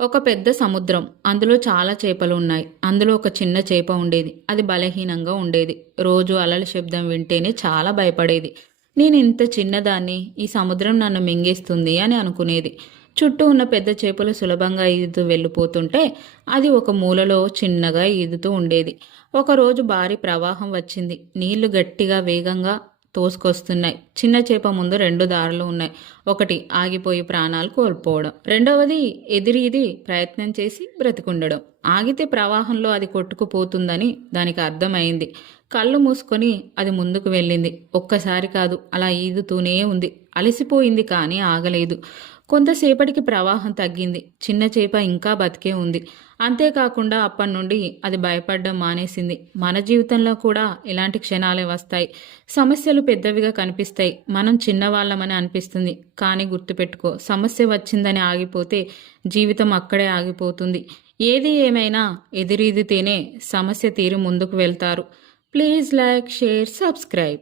ఒక పెద్ద సముద్రం. అందులో చాలా చేపలు ఉన్నాయి. అందులో ఒక చిన్న చేప ఉండేది. అది బలహీనంగా ఉండేది. రోజు అలల శబ్దం వింటేనే చాలా భయపడేది. నేను ఇంత చిన్నదాన్ని, ఈ సముద్రం నన్ను మింగేస్తుంది అని అనుకునేది. చుట్టూ ఉన్న పెద్ద చేపలు సులభంగా ఈదుతూ వెళ్ళిపోతుంటే అది ఒక మూలలో చిన్నగా ఈదుతూ ఉండేది. ఒకరోజు భారీ ప్రవాహం వచ్చింది. నీళ్లు గట్టిగా వేగంగా తోసుకొస్తున్నాయి. చిన్న చేప ముందు రెండు దారులు ఉన్నాయి. ఒకటి ఆగిపోయి ప్రాణాలు కోల్పోవడం, రెండవది ఎదిరీది ప్రయత్నం చేసి బ్రతికుండడం. ఆగితే ప్రవాహంలో అది కొట్టుకుపోతుందని దానికి అర్థమైంది. కళ్ళు మూసుకొని అది ముందుకు వెళ్ళింది. ఒక్కసారి కాదు, అలా ఈదుతూనే ఉంది. అలసిపోయింది కానీ ఆగలేదు. కొంతసేపటికి ప్రవాహం తగ్గింది. చిన్న చేప ఇంకా బతికే ఉంది. అంతేకాకుండా అప్పటి నుండి అది భయపడడం మానేసింది. మన జీవితంలో కూడా ఇలాంటి క్షణాలే వస్తాయి. సమస్యలు పెద్దవిగా కనిపిస్తాయి. మనం చిన్నవాళ్ళమని అనిపిస్తుంది. కానీ గుర్తుపెట్టుకో, సమస్య వచ్చిందని ఆగిపోతే జీవితం అక్కడే ఆగిపోతుంది. ఏది ఏమైనా ఎదురీదితేనే సమస్య తీరి ముందుకు వెళ్తారు. Please like, share, subscribe.